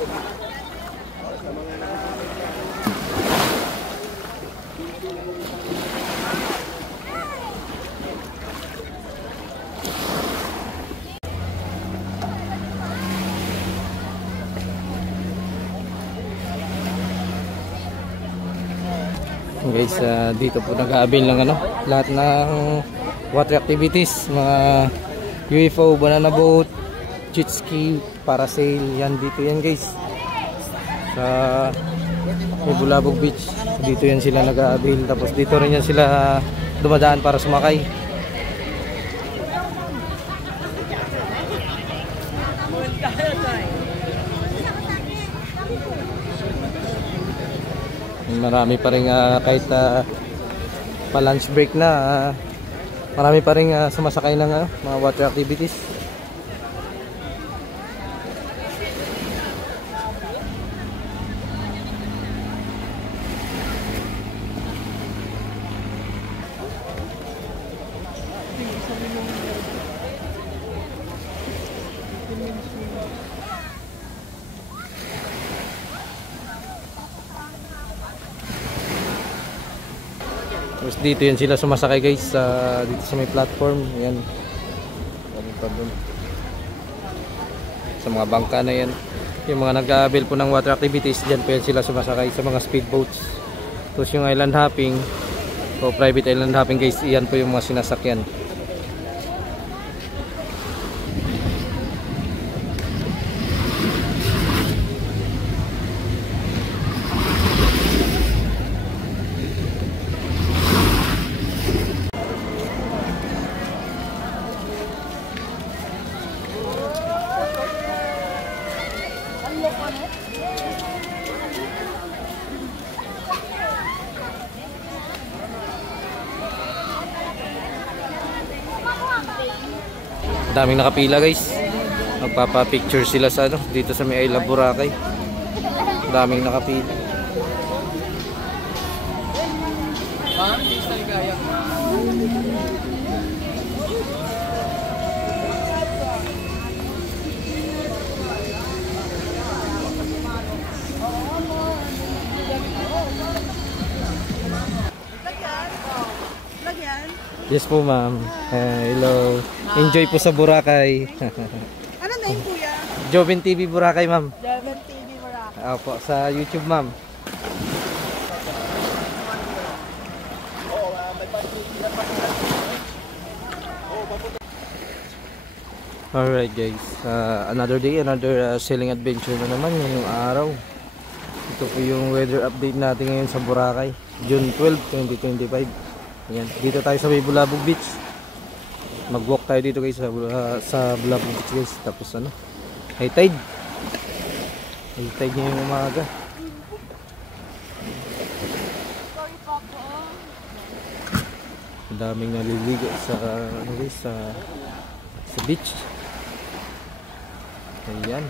Guys, dito po nag-aabil ng lahat ng water activities, mga UFO, banana boat, jet ski, parasail, yan dito yan guys. Sa Bulabog Beach, dito yan sila nag-aabil, tapos dito rin yan sila dumadaan para sumakay. Marami pa rin kahit pa lunch break na, marami pa rin sumasakay ng mga water activities. Tapos dito yan sila sumasakay guys, dito sa may platform, yan. Sa mga bangka na yan, yung mga nag-aabil po ng water activities, dyan po yan sila sumasakay sa mga speedboats. Tapos yung island hopping o private island hopping guys, yan po yung mga sinasakyan. Daming nakapila guys, magpapa-picture sila sa dito sa may I Love Boracay. Daming nakapila. Yes po ma'am. Hello. Enjoy po sa Boracay. Ano na yun kuya? Joven TV Boracay ma'am. Joven TV Boracay. Opo, sa YouTube ma'am. Alright guys, another day, another sailing adventure na naman ngayong araw. Ito po yung weather update natin ngayon sa Boracay, June 12, 2025. Ayan, dito tayo sa may Bulabog Beach. Mag-walk tayo dito guys sa Bulabog Beach guys. Tapos high tide. High tide ngayong umaga. Daming naliligo sa guys, sa beach. Ayan.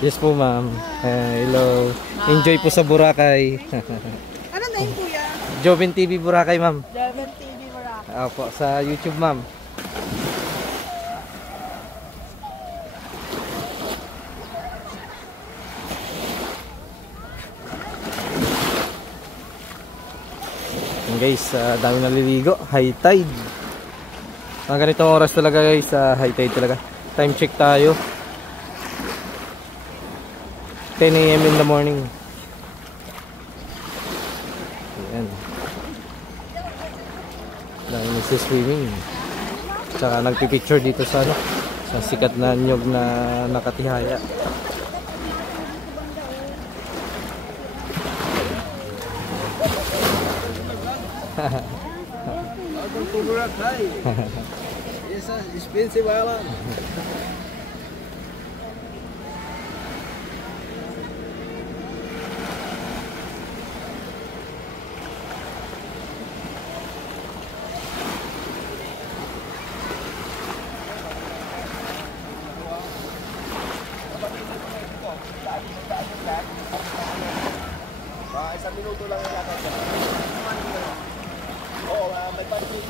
Yes po ma'am. Hello. Enjoy po sa Boracay. Ano na yun kuya? Joven TV Boracay ma'am. Joven TV Boracay. Opo, sa YouTube ma'am. Guys, dami naliligo. High tide. Mga ganitong oras talaga guys, high tide talaga. Time check tayo. 10 AM in the morning. Ayan. Dami nagsiswimming. Tsaka nagpipicture dito sa sa sikat na nyog na nakatihaya. Welcome to Boracay. Yes, expensive island. Isang minuto lang yung lakad. Oo, may parking.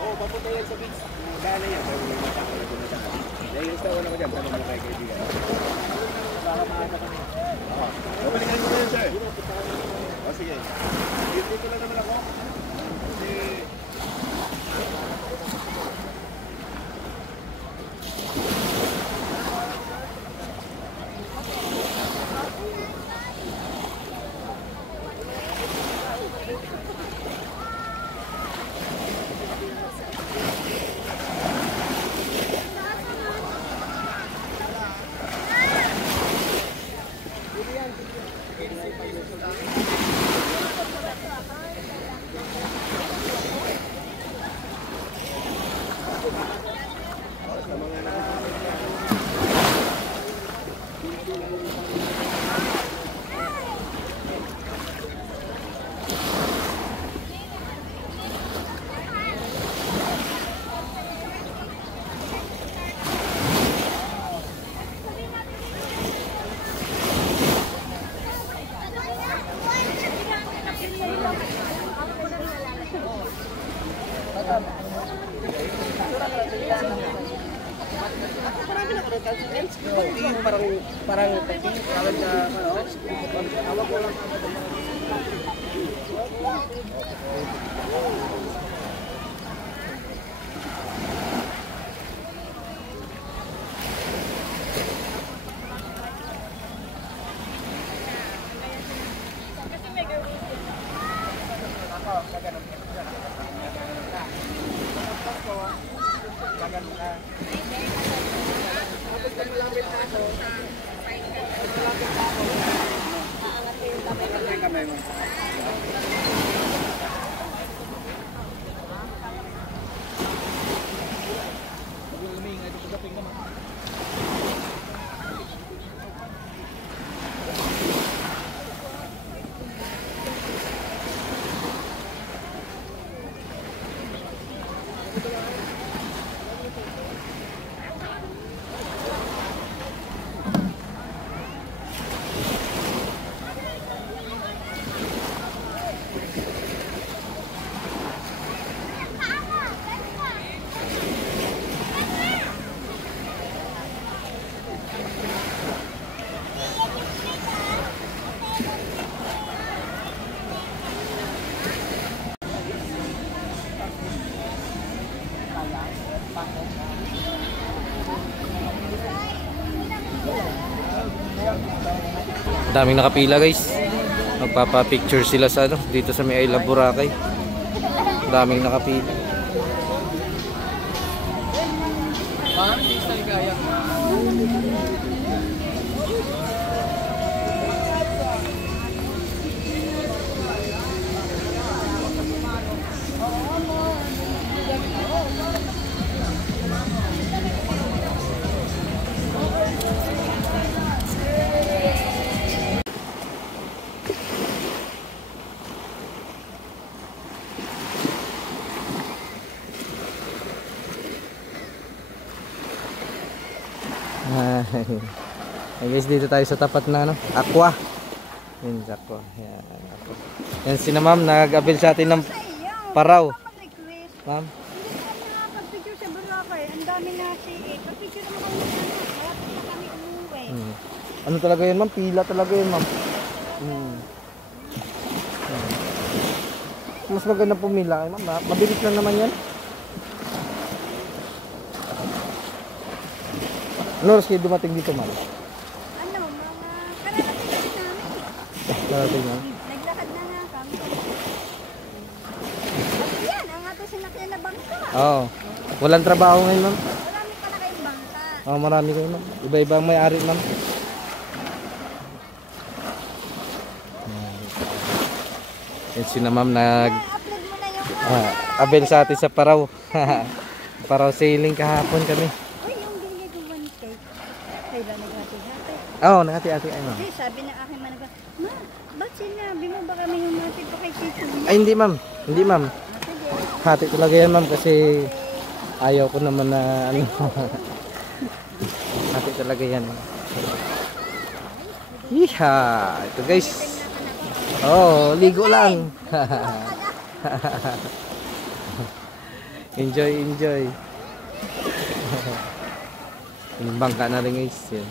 Oo, papunta yan sa beach. Kaya na yan. Dahil sa wala ko dyan, tanong mo kay kaibigan. Baka maasa kami. Babalikan mo na yun, sir. O, sige. Dito lang naman ako. Kasi... Parang Daming nakapila guys. Magpapa-picture sila sa ano, dito sa may I Love Boracay. Daming nakapila. Ay guys, dito tayo sa tapat na ano, Aqua. Yan, Aqua. Yan, Aqua. Yan si na ma'am, nag-avail sa atin ng paraw. Ma'am. Hindi kami nakapag-picture sa Boracay. Ang dami na si pag-picture naman kami sa kaya na kami umuwi. Ano talaga yun ma'am? Pila talaga yun ma'am. Mas maganda pumila ma'am. Mabilis lang naman yan. Ano oras kayo dumating dito ma'am? Ano, mga kararating namin. Darating ma'am. Naglakad na nga kami. At yan, ang ato sinakyan na bangka. Oo. Walang trabaho ngayon ma'am. Marami pala kayong bangka. Oo, marami kayo ma'am. Iba-iba ang may-ari ma'am. Yan si na ma'am I-upload mo na yung avail sa atin sa paraw. Paraw sailing kahapon kami. Uy, yung binigay ko 1K. Kailan naghati-hati? Oo, nangati-ati ay ma'am. Kasi sabi ng aking managa, Ma, ba't sinabi mo ba kami yung matid pa kay Tito niya? Ay hindi ma'am. Hindi ma'am. Sige. Hati talaga yan ma'am kasi ayaw ko naman na ano. Hati talaga yan. Iha! Ito guys. Oh, ligo lang. Enjoy, enjoy. Yung bangka na rin guys. Yan.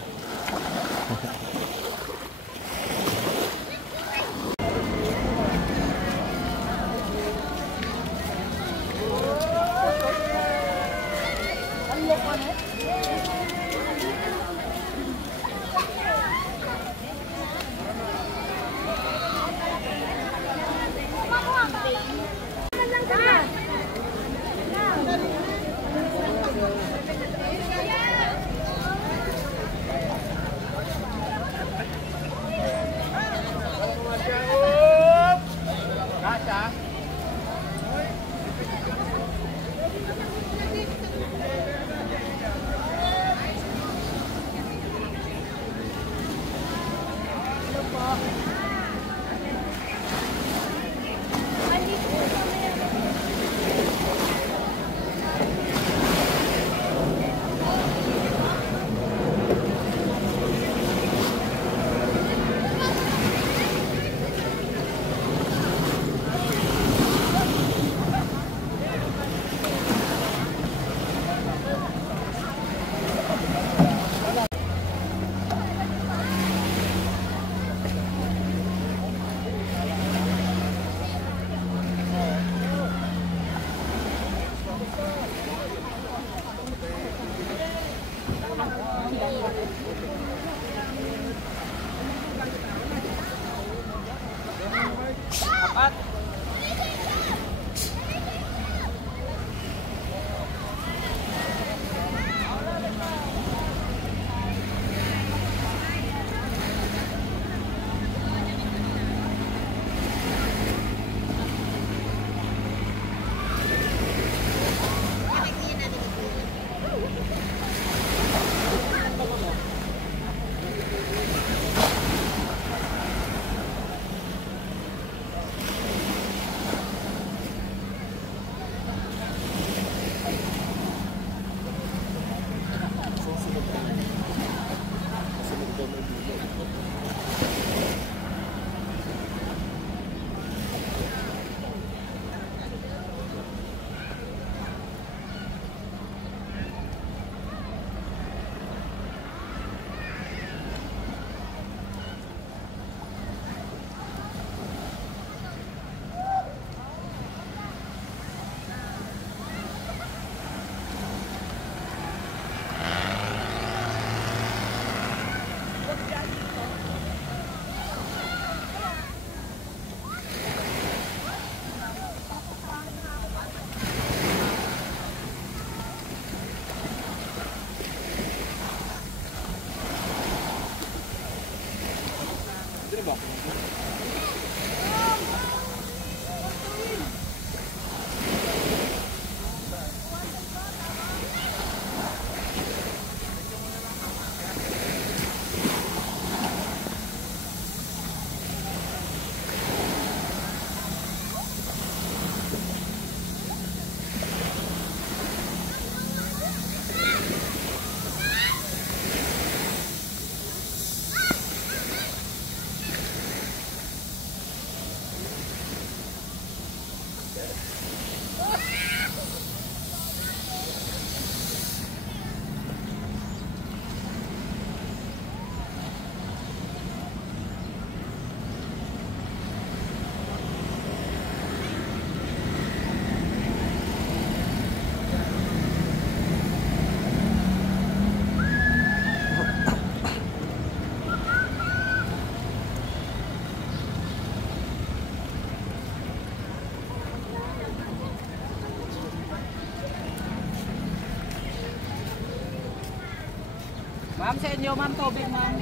Ma'am, sa inyo, ma'am, tubig, ma'am.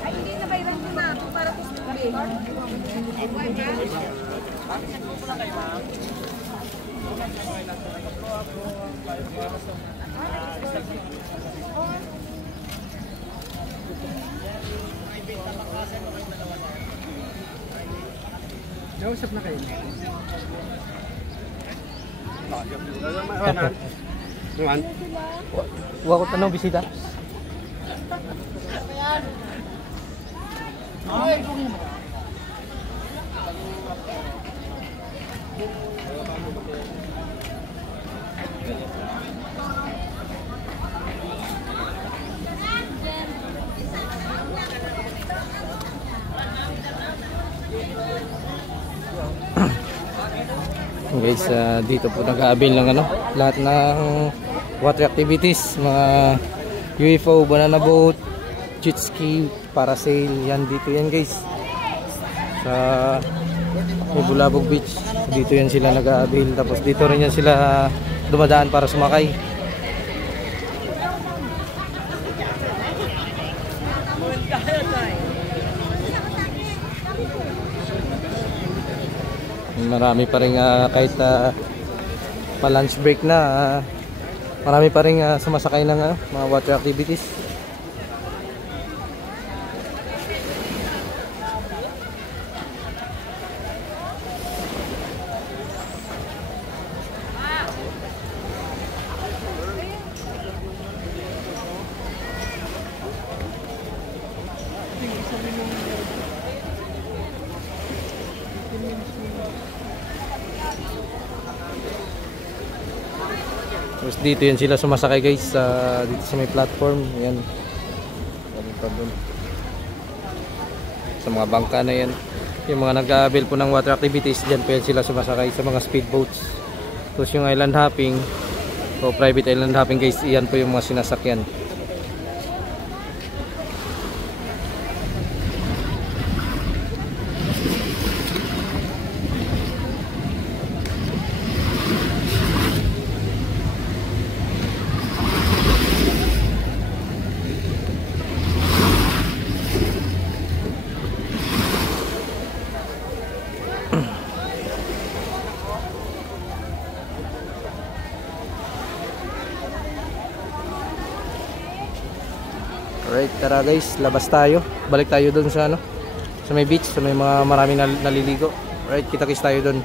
Ay, hindi na bayran ko na ako para po sa tubig. Nausap na kayo. Huwag ko tanong bisita. Guys, dito po nag-aabil ng ano, lahat ng water activities, mga UFO, banana boat, jet ski, parasail, yan dito yan guys. Sa Bulabog Beach, dito yan sila nag-aabil, tapos dito rin yan sila dumadaan para sumakay. Marami pa rin kahit pa lunch break na, marami pa rin sumasakay ng mga water activities. Tapos dito yan sila sumasakay guys, dito sa may platform, yan. Sa mga bangka na yan, yung mga nag-aabil po ng water activities, dyan po yan sila sumasakay sa mga speedboats. Tapos yung island hopping o private island hopping guys, yan po yung mga sinasakyan. Alright, tara guys, labas tayo. Balik tayo dun sa ano, sa may beach, sa may mga maraming naliligo. Alright, kita-kits tayo dun.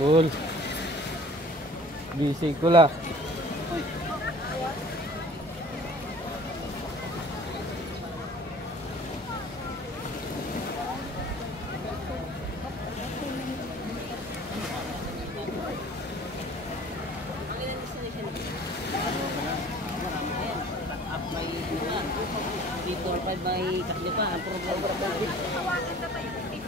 Cool. Busy ko la. 50-45 by kakli pa. Ang problema. Tawagan na tayo 50.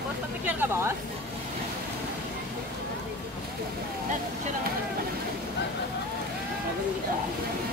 Boss, pa-picture ka, boss? Picture lang ako. Sabi kita.